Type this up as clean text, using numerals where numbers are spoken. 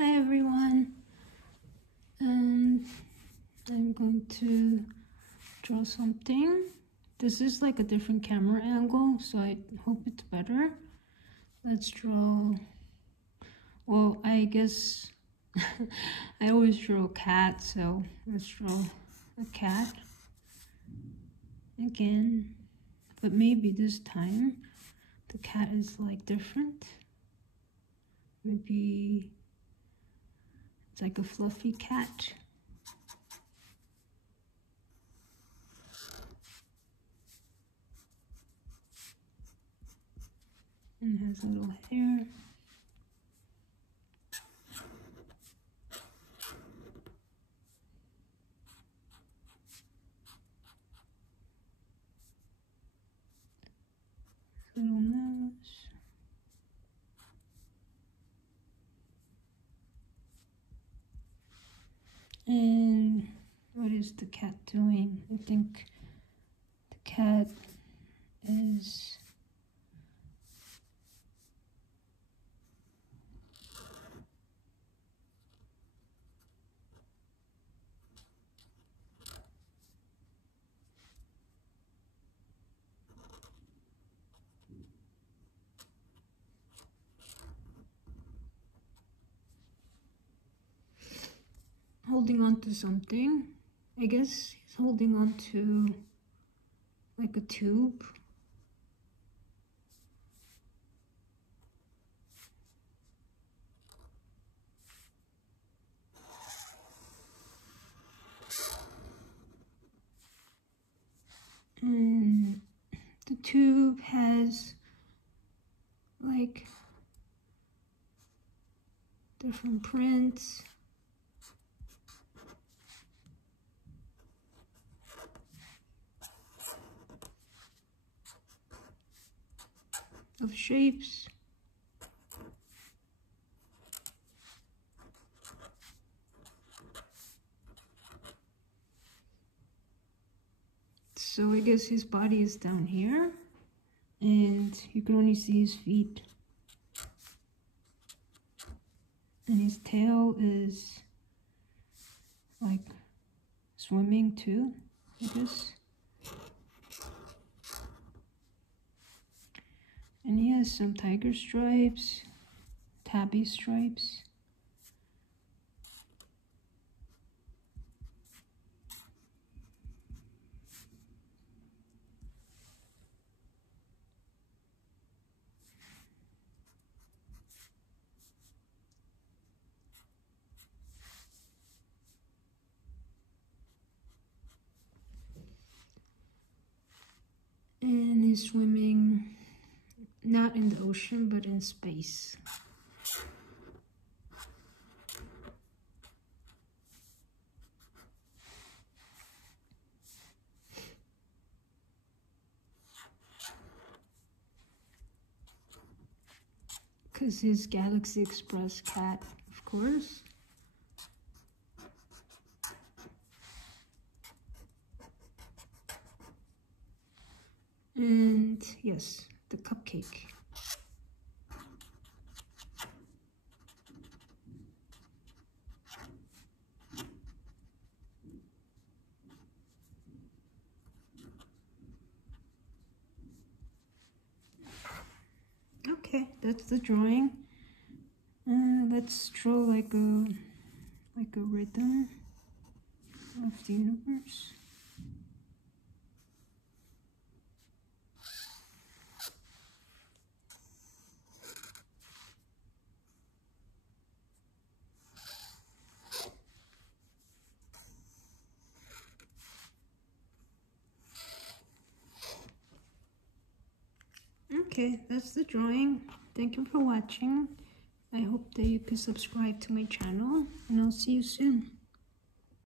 Hi everyone, I'm going to draw something. This is like a different camera angle, so I hope it's better. Let's draw, well, I guess I always draw a cat, so let's draw a cat again, but maybe this time the cat is like different. Maybe it's like a fluffy cat. And has a little hair. Little nose. And what is the cat doing? I think the cat is holding on to something. I guess he's holding on to like a tube. And the tube has like different prints. Of shapes. So I guess his body is down here and you can only see his feet. And his tail is like swimming too, I guess. And he has some tiger stripes, tabby stripes. And he's swimming not in the ocean, but in space. Because his Galaxy Express cat, of course. And yes, the cupcake. Okay, that's the drawing. Let's draw like a rhythm of the universe. Okay, that's the drawing. Thank you for watching. I hope that you can subscribe to my channel, and I'll see you soon.